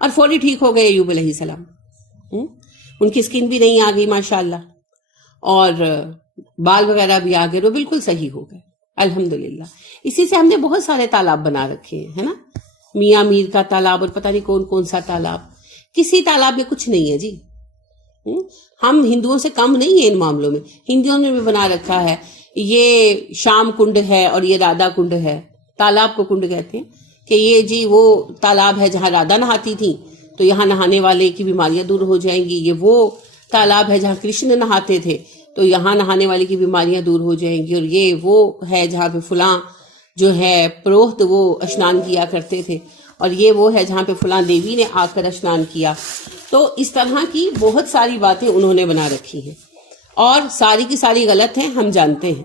اور فوری ٹھیک ہو گئے ایوب علیہ السلام۔ ان کی اسکن بھی نہیں آ گئی ماشاءاللہ، اور بال وغیرہ بھی آ گئے، وہ بالکل صحیح ہو گئے الحمدللہ۔ اسی سے ہم نے بہت سارے تالاب بنا رکھے ہیں، ہے نا، میاں میر کا تالاب اور پتہ نہیں کون کون سا تالاب۔ کسی تالاب میں کچھ نہیں ہے جی، ہم ہندوؤں سے کم نہیں ہیں ان معاملوں میں، ہندوؤں نے بھی بنا رکھا ہے، یہ شام کنڈ ہے اور یہ رادھا کنڈ ہے، تالاب کو کنڈ کہتے ہیں، کہ یہ جی وہ تالاب ہے جہاں رادھا نہاتی تھیں تو یہاں نہانے والے کی بیماریاں دور ہو جائیں گی، یہ وہ تالاب ہے جہاں کرشن نہاتے تھے تو یہاں نہانے والے کی بیماریاں دور ہو جائیں گی، اور یہ وہ ہے جہاں پہ فلاں جو ہے پروہت وہ اشنان کیا کرتے تھے، اور یہ وہ ہے جہاں پہ فلاں دیوی نے آ کر اشنان کیا۔ تو اس طرح کی بہت ساری باتیں انہوں نے بنا رکھی ہیں اور ساری کی ساری غلط ہیں، ہم جانتے ہیں،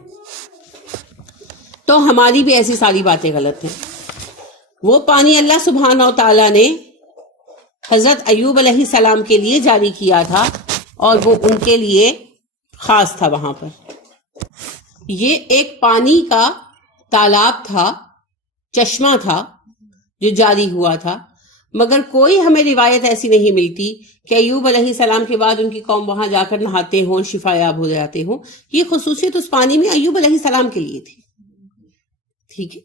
تو ہماری بھی ایسی ساری باتیں غلط ہیں۔ وہ پانی اللہ سبحانہ و تعالیٰ نے حضرت ایوب علیہ السلام کے لیے جاری کیا تھا اور وہ ان کے لیے خاص تھا وہاں پر۔ یہ ایک پانی کا تالاب تھا، چشمہ تھا جو جاری ہوا تھا، مگر کوئی ہمیں روایت ایسی نہیں ملتی کہ ایوب علیہ السلام کے بعد ان کی قوم وہاں جا کر نہاتے ہوں، شفا یاب ہو جاتے ہوں۔ یہ خصوصیت اس پانی میں ایوب علیہ السلام کے لیے تھی، ٹھیک ہے؟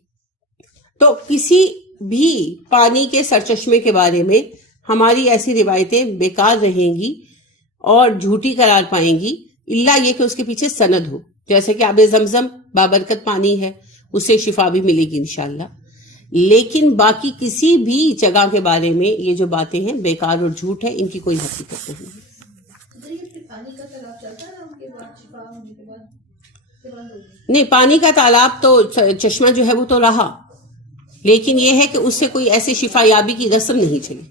تو کسی بھی پانی کے سرچشمے کے بارے میں ہماری ایسی روایتیں بیکار رہیں گی اور جھوٹی قرار پائیں گی، الا یہ کہ اس کے پیچھے سند ہو، جیسے کہ آب زمزم بابرکت پانی ہے، اس سے شفا بھی ملے گی انشاءاللہ۔ لیکن باقی کسی بھی جگہ کے بارے میں یہ جو باتیں ہیں بیکار اور جھوٹ ہے، ان کی کوئی حقیقت نہیں ہے۔ نہیں، پانی کا تالاب تو چشمہ جو ہے وہ تو رہا، لیکن یہ ہے کہ اس سے کوئی ایسے شفا یابی کی رسم نہیں چلی۔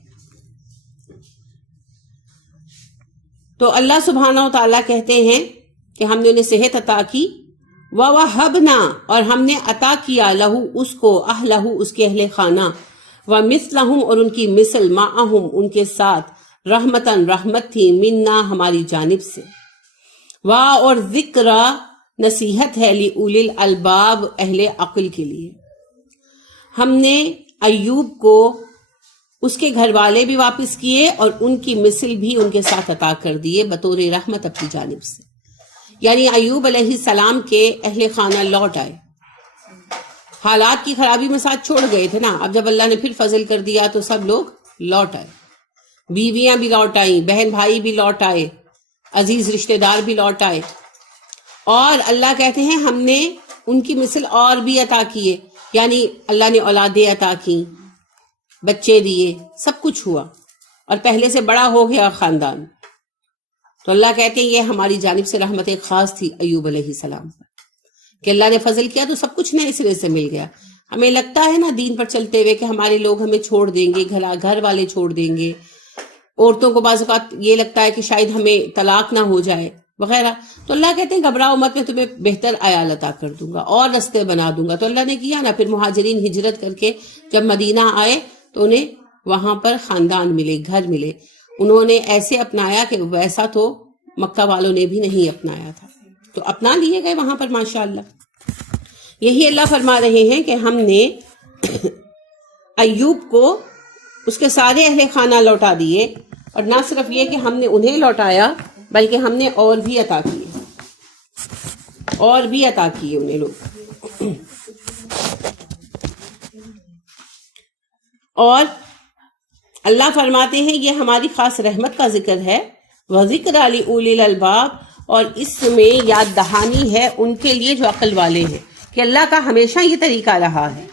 تو اللہ سبحانہ و تعالیٰ کہتے ہیں کہ ہم نے انہیں صحت عطا کی، وَوَهَبْنَا، اور ہم نے عطا کیا لہو اس کو، اہلہو اس کے اہل خانہ، وَمِثْلَهُمْ اور ان کی مثل، مَعَهُمْ ان کے ساتھ، رحمتاً رحمت تھی، منا ہماری جانب سے، اور ذکرہ نصیحت ہے، لِأُولِي الْأَلْبَابِ اہل عقل کے لیے۔ ہم نے ایوب کو اس کے گھر والے بھی واپس کیے اور ان کی مثل بھی ان کے ساتھ عطا کر دیے بطور رحمت اپنی جانب سے، یعنی ایوب علیہ السلام کے اہل خانہ لوٹ آئے، حالات کی خرابی میں ساتھ چھوڑ گئے تھے نا، اب جب اللہ نے پھر فضل کر دیا تو سب لوگ لوٹ آئے، بیویاں بھی لوٹ آئیں، بہن بھائی بھی لوٹ آئے، عزیز رشتہ دار بھی لوٹ آئے، اور اللہ کہتے ہیں ہم نے ان کی مثل اور بھی عطا کیے، یعنی اللہ نے اولادیں عطا کی، بچے دیے، سب کچھ ہوا، اور پہلے سے بڑا ہو گیا خاندان۔ تو اللہ کہتے ہیں یہ ہماری جانب سے رحمت ایک خاص تھی ایوب علیہ السلام پر، کہ اللہ نے فضل کیا تو سب کچھ نئے سرے سے مل گیا۔ ہمیں لگتا ہے نا دین پر چلتے ہوئے کہ ہمارے لوگ ہمیں چھوڑ دیں گے، گھر والے چھوڑ دیں گے، عورتوں کو بعض اوقات یہ لگتا ہے کہ شاید ہمیں طلاق نہ ہو جائے وغیرہ، تو اللہ کہتے ہیں گھبراؤ مت، میں تمہیں بہتر عیال عطا کر دوں گا اور رستے بنا دوں گا۔ تو اللہ نے کیا نا، پھر مہاجرین ہجرت کر کے جب مدینہ آئے تو انہیں وہاں پر خاندان ملے، گھر ملے، انہوں نے ایسے اپنایا کہ ویسا تو مکہ والوں نے بھی نہیں اپنایا تھا، تو اپنا لیے گئے وہاں پر ماشاءاللہ۔ یہی اللہ فرما رہے ہیں کہ ہم نے ایوب کو اس کے سارے اہل خانہ لوٹا دیے، اور نہ صرف یہ کہ ہم نے انہیں لوٹایا بلکہ ہم نے اور بھی عطا کیے انہیں لوگ۔ اور اللہ فرماتے ہیں یہ ہماری خاص رحمت کا ذکر ہے، وَذِكْرَ لِأُولِي الْأَلْبَابِ، اور اس میں یاد دہانی ہے ان کے لیے جو عقل والے ہیں، کہ اللہ کا ہمیشہ یہ طریقہ رہا ہے،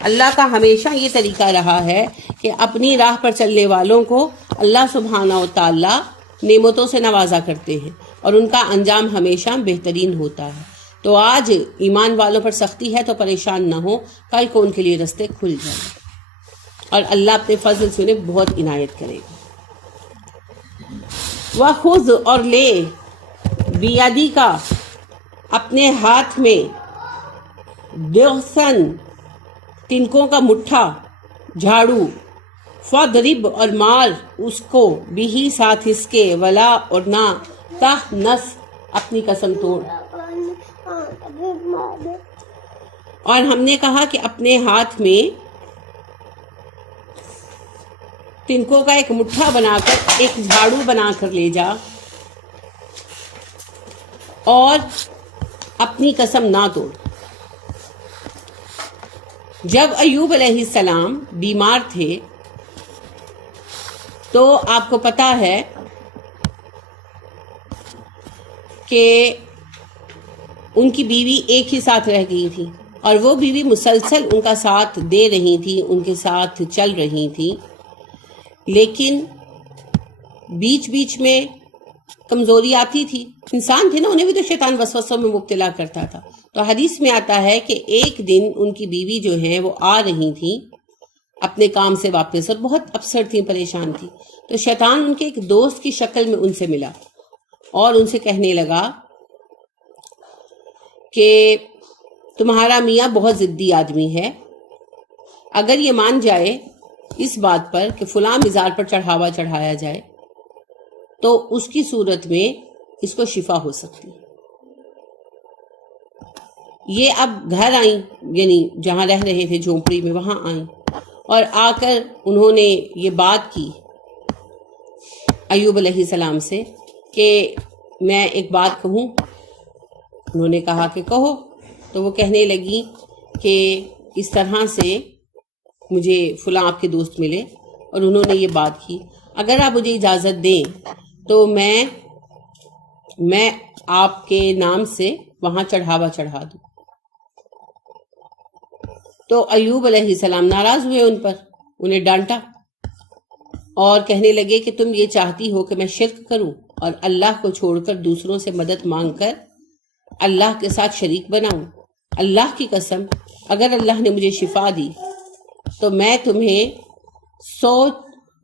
اللہ کا ہمیشہ یہ طریقہ رہا ہے کہ اپنی راہ پر چلنے والوں کو اللہ سبحانہ و تعالی نعمتوں سے نوازا کرتے ہیں اور ان کا انجام ہمیشہ بہترین ہوتا ہے۔ تو آج ایمان والوں پر سختی ہے تو پریشان نہ ہو، کل کو ان کے لیے رستے کھل جائیں اور اللہ اپنے فضل سے انہیں بہت عنایت کرے گا۔ وَخُذْ، اور لے، بیادی کا، اپنے ہاتھ میں، دغسن، تنکوں کا مٹھا، جھاڑو، فَضْرِب، اور مار اس کو، بھی ساتھ اس کے، ولا، اور نہ، تحنث، اپنی قسم توڑ۔ اور ہم نے کہا کہ اپنے ہاتھ میں تنکوں کا ایک مٹھا بنا کر، ایک جھاڑو بنا کر لے جا، اور اپنی قسم نہ توڑ۔ جب ایوب علیہ السلام بیمار تھے تو آپ کو پتا ہے کہ ان کی بیوی ایک ہی ساتھ رہ گئی تھی، اور وہ بیوی مسلسل ان کا ساتھ دے رہی تھی، ان کے ساتھ چل رہی تھی، لیکن بیچ بیچ میں کمزوری آتی تھی، انسان تھے نا، انہیں بھی تو شیطان وسوسوں میں مبتلا کرتا تھا۔ تو حدیث میں آتا ہے کہ ایک دن ان کی بیوی جو ہے وہ آ رہی تھی اپنے کام سے واپس، اور بہت افسر تھیں، پریشان تھی. تو شیطان ان کے ایک دوست کی شکل میں ان سے ملا اور ان سے کہنے لگا کہ تمہارا میاں بہت ضدی آدمی ہے، اگر یہ مان جائے اس بات پر کہ فلاں مزار پر چڑھاوا چڑھایا جائے تو اس کی صورت میں اس کو شفا ہو سکتی. یہ اب گھر آئیں، یعنی جہاں رہ رہے تھے جھونپڑی میں، وہاں آئیں اور آ کر انہوں نے یہ بات کی ایوب علیہ السلام سے کہ میں ایک بات کہوں. انہوں نے کہا کہ کہو. تو وہ کہنے لگی کہ اس طرح سے مجھے فلاں آپ کے دوست ملے اور انہوں نے یہ بات کی، اگر آپ مجھے اجازت دیں تو میں آپ کے نام سے وہاں چڑھاوا چڑھا دوں. تو ایوب علیہ السلام ناراض ہوئے ان پر، انہیں ڈانٹا اور کہنے لگے کہ تم یہ چاہتی ہو کہ میں شرک کروں اور اللہ کو چھوڑ کر دوسروں سے مدد مانگ کر اللہ کے ساتھ شریک بناؤں؟ اللہ کی قسم، اگر اللہ نے مجھے شفا دی تو میں تمہیں 100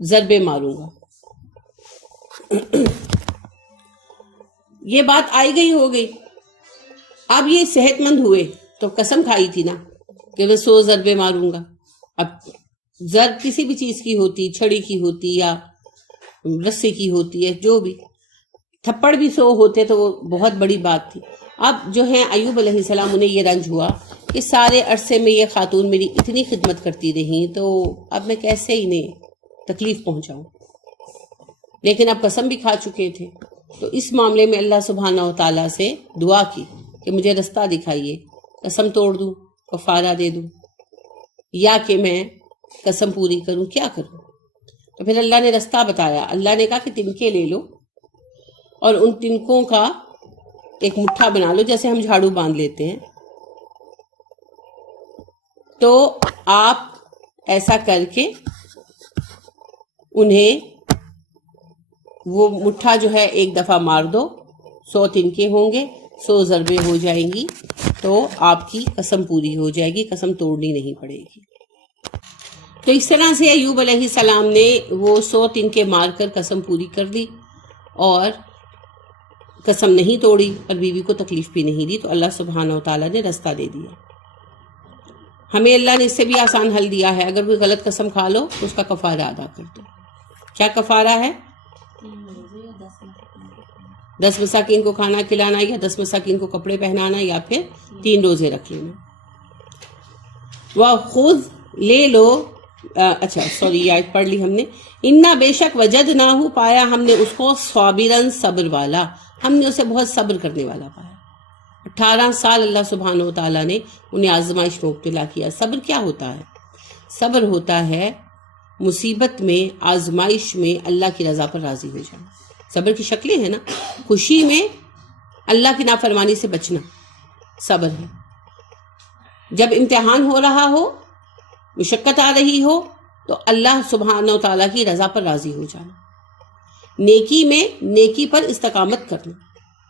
ضربے ماروں گا. یہ بات آئی گئی ہو گئی. اب یہ صحت مند ہوئے تو قسم کھائی تھی نا کہ میں 100 ضربے ماروں گا. اب ضرب کسی بھی چیز کی ہوتی، چھڑی کی ہوتی یا رسی کی ہوتی ہے، جو بھی، تھپڑ بھی 100 ہوتے تو وہ بہت بڑی بات تھی. اب جو ہیں ایوب علیہ السلام، انہیں یہ رنج ہوا کہ سارے عرصے میں یہ خاتون میری اتنی خدمت کرتی رہی، تو اب میں کیسے انہیں تکلیف پہنچاؤں. لیکن اب قسم بھی کھا چکے تھے، تو اس معاملے میں اللہ سبحانہ و تعالیٰ سے دعا کی کہ مجھے رستہ دکھائیے، قسم توڑ دوں، کفارہ دے دوں، یا کہ میں قسم پوری کروں، کیا کروں. تو پھر اللہ نے رستہ بتایا. اللہ نے کہا کہ تنکے لے لو اور ان تنکوں کا ایک مٹھا بنا لو، جیسے ہم جھاڑو باندھ لیتے ہیں. تو آپ ایسا کر کے انہیں وہ مٹھا جو ہے ایک دفعہ مار دو، 100 تنکے ہوں گے، 100 ضربیں ہو جائیں گی، تو آپ کی قسم پوری ہو جائے گی، قسم توڑنی نہیں پڑے گی. تو اس طرح سے ایوب علیہ السلام نے وہ 100 تنکے مار کر قسم پوری کر دی اور قسم نہیں توڑی اور بیوی کو تکلیف بھی نہیں دی. تو اللہ سبحانہ و تعالیٰ نے رستہ دے دیا. ہمیں اللہ نے اس سے بھی آسان حل دیا ہے. اگر کوئی غلط قسم کھا لو تو اس کا کفارہ ادا کر دو. کیا کفارہ ہے؟ 10 مساکین کو کھانا کھلانا، یا 10 مساکین کو کپڑے پہنانا، یا پھر 3 روزے رکھ لینا. وَخُذْ لے لو. اچھا سوری، یہ آیت پڑھ لی ہم نے. انا بے شک وجدناہ، پایا ہم نے اس کو، صابرن، صبر والا، ہم نے اسے بہت صبر کرنے والا پایا. 18 سال اللہ سبحانہ و تعالیٰ نے انہیں آزمائش میں مبتلا کیا. صبر کیا ہوتا ہے؟ صبر ہوتا ہے مصیبت میں، آزمائش میں اللہ کی رضا پر راضی ہو جانا. صبر کی شکلیں ہیں نا، خوشی میں اللہ کی نافرمانی سے بچنا صبر ہے. جب امتحان ہو رہا ہو، مشقت آ رہی ہو، تو اللہ سبحانہ و تعالیٰ کی رضا پر راضی ہو جانا. نیکی میں نیکی پر استقامت کرنا،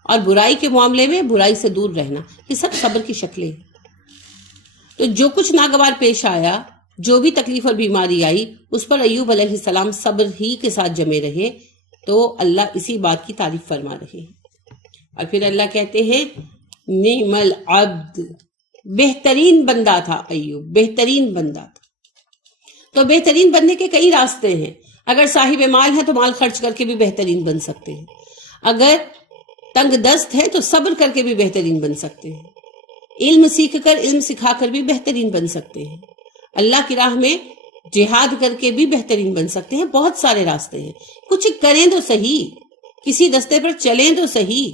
اور برائی کے معاملے میں برائی سے دور رہنا، یہ سب صبر کی شکلیں ہیں. تو جو کچھ ناگوار پیش آیا، جو بھی تکلیف اور بیماری آئی، اس پر ایوب علیہ السلام صبر ہی کے ساتھ جمے رہے. تو اللہ اسی بات کی تعریف فرما رہے ہیں. اور پھر اللہ کہتے ہیں نعم العبد، بہترین بندہ تھا ایوب، بہترین بندہ تھا. تو بہترین بننے کے کئی راستے ہیں. اگر صاحب مال ہے تو مال خرچ کر کے بھی بہترین بن سکتے ہیں. اگر تنگ دست ہے تو صبر کر کے بھی بہترین بن سکتے ہیں. علم سیکھ کر، علم سکھا کر بھی بہترین بن سکتے ہیں. اللہ کی راہ میں جہاد کر کے بھی بہترین بن سکتے ہیں. بہت سارے راستے ہیں. کچھ کریں تو صحیح، کسی راستے پر چلیں تو صحیح،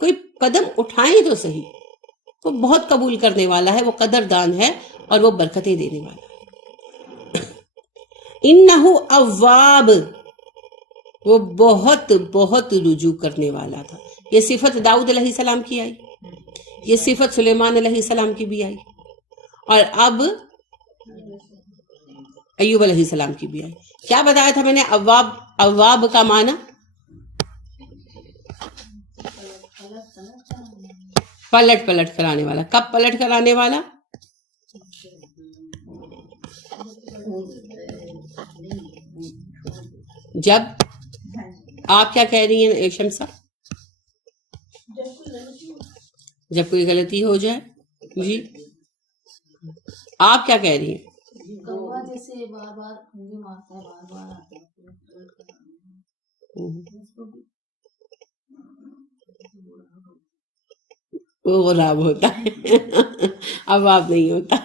کوئی قدم اٹھائیں تو صحیح. وہ بہت قبول کرنے والا ہے، وہ قدردان ہے، اور وہ برکتیں دینے والا ہے. انہو اواب، وہ بہت بہت رجوع کرنے والا تھا. یہ صفت داؤد علیہ السلام کی آئی، یہ صفت سلیمان علیہ السلام کی بھی آئی، اور اب ایوب علیہ السلام کی بھی آئی. کیا بتایا تھا میں نے؟ اواب. اواب کا معنی پلٹ پلٹ کرانے والا. کب پلٹ کرانے والا؟ جب آپ کیا کہہ رہی ہیں شمسا؟ جب کوئی غلطی ہو جائے. جی آپ کیا کہہ رہی ہیں؟ کوا جیسے بار بار مجھے مارتا ہے، بار بار آتا ہے. وہ غلاب ہوتا ہے اب آپ نہیں ہوتا،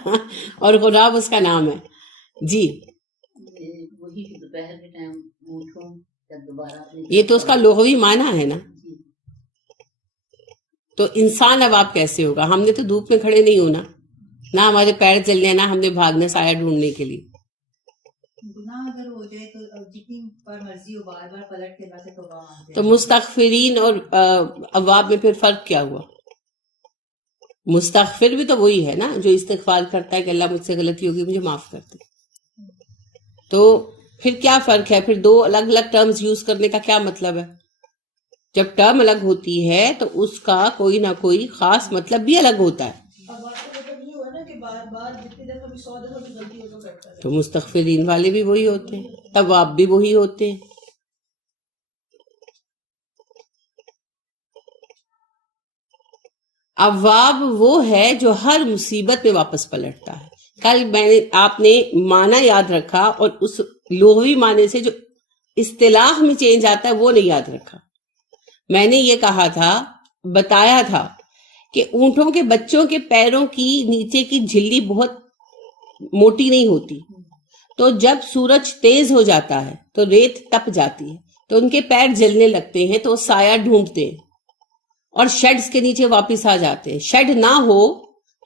اور غلاب اس کا نام ہے. جی وہی دوپہر کے ٹائم اٹھوں جب دوبارہ یہ تو اس کا لغوی معنی ہے نا. تو انسان اب آپ کیسے ہوگا؟ ہم نے تو دھوپ میں کھڑے نہیں ہونا، نہ ہمارے پیر جلنے، نہ ہم نے بھاگنا سایہ ڈھونڈنے کے لیے. گناہ اگر ہو جائے تو جتنی بار مرضی ہو بار بار پلٹ کے اللہ سے توبہ مانگتے ہیں. تو مستغفرین اور اواب میں پھر فرق کیا ہوا؟ مستغفر بھی تو وہی ہے نا جو استغفار کرتا ہے کہ اللہ مجھ سے غلطی ہوگی مجھے معاف کر دے. تو پھر کیا فرق ہے؟ پھر دو الگ الگ ٹرمز یوز کرنے کا کیا مطلب ہے؟ جب ٹرم الگ ہوتی ہے تو اس کا کوئی نہ کوئی خاص مطلب بھی الگ ہوتا ہے. تو مستغفرین والے بھی وہی ہوتے ہیں، تواب بھی وہی ہوتے ہیں. اواب وہ ہے جو ہر مصیبت میں واپس پلٹتا ہے. کل آپ نے معنی یاد رکھا اور اس لغوی معنی سے جو اصطلاح میں چینج آتا ہے وہ نہیں یاد رکھا. میں نے یہ کہا تھا، بتایا تھا کہ اونٹوں کے بچوں کے پیروں کی نیچے کی جھلی بہت موٹی نہیں ہوتی، تو جب سورج تیز ہو جاتا ہے تو ریت تپ جاتی ہے تو ان کے پیر جلنے لگتے ہیں، تو وہ سایہ ڈھونڈتے ہیں اور شیڈز کے نیچے واپس آ جاتے ہیں. شیڈ نہ ہو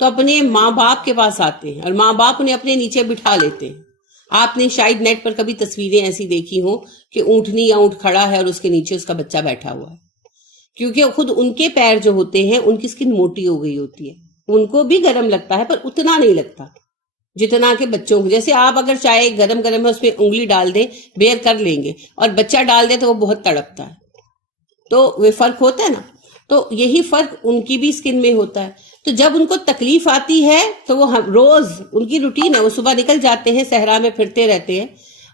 تو اپنے ماں باپ کے پاس آتے ہیں اور ماں باپ انہیں اپنے نیچے بٹھا لیتے ہیں. آپ نے شاید نیٹ پر کبھی تصویریں ایسی دیکھی ہوں کہ اونٹنی یا اونٹ کھڑا ہے اور اس کے نیچے اس کا بچہ بیٹھا ہوا ہے، کیونکہ خود ان کے پیر جو ہوتے ہیں ان کی سکن موٹی ہو گئی ہوتی ہے. ان کو بھی گرم لگتا ہے پر اتنا نہیں لگتا جتنا کہ بچوں کو. جیسے آپ اگر چائے گرم گرم ہے اس میں انگلی ڈال دیں بیئر کر لیں گے، اور بچہ ڈال دیں تو وہ بہت تڑپتا ہے. تو وہ فرق ہوتا ہے نا. تو یہی فرق ان کی بھی سکن میں ہوتا ہے. تو جب ان کو تکلیف آتی ہے تو وہ روز ان کی روٹین ہے، وہ صبح نکل جاتے ہیں صحرا میں پھرتے رہتے ہیں،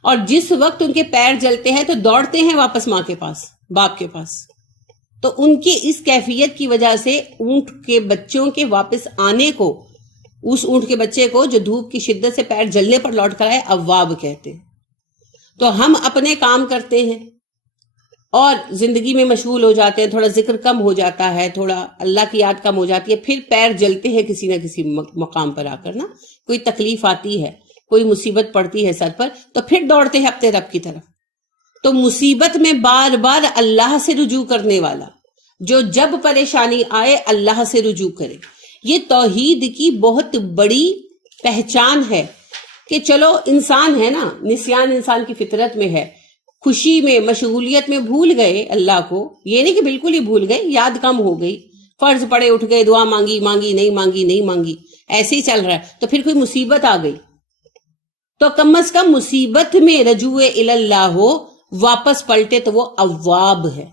اور جس وقت ان کے پیر جلتے ہیں تو دوڑتے ہیں واپس ماں کے پاس، باپ کے پاس. تو ان کی اس کیفیت کی وجہ سے اونٹ کے بچوں کے واپس آنے کو، اس اونٹ کے بچے کو جو دھوپ کی شدت سے پیر جلنے پر لوٹ کر آئے، اواب کہتے ہیں. تو ہم اپنے کام کرتے ہیں اور زندگی میں مشغول ہو جاتے ہیں، تھوڑا ذکر کم ہو جاتا ہے، تھوڑا اللہ کی یاد کم ہو جاتی ہے، پھر پیر جلتے ہیں کسی نہ کسی مقام پر آ کر نا. کوئی تکلیف آتی ہے، کوئی مصیبت پڑتی ہے سر پر، تو پھر دوڑتے ہیں اپنے رب کی طرف. تو مصیبت میں بار بار اللہ سے رجوع کرنے والا، جو جب پریشانی آئے اللہ سے رجوع کرے، یہ توحید کی بہت بڑی پہچان ہے. کہ چلو انسان ہے نا، نسیان انسان کی فطرت میں ہے، خوشی میں مشغولیت میں بھول گئے اللہ کو. یہ نہیں کہ بالکل ہی بھول گئے، یاد کم ہو گئی، فرض پڑے اٹھ گئے، دعا مانگی نہیں مانگی، ایسے ہی چل رہا ہے. تو پھر کوئی مصیبت آ گئی تو کم از کم مصیبت میں رجوع اللہ ہو، واپس پلٹے، تو وہ اواب ہے.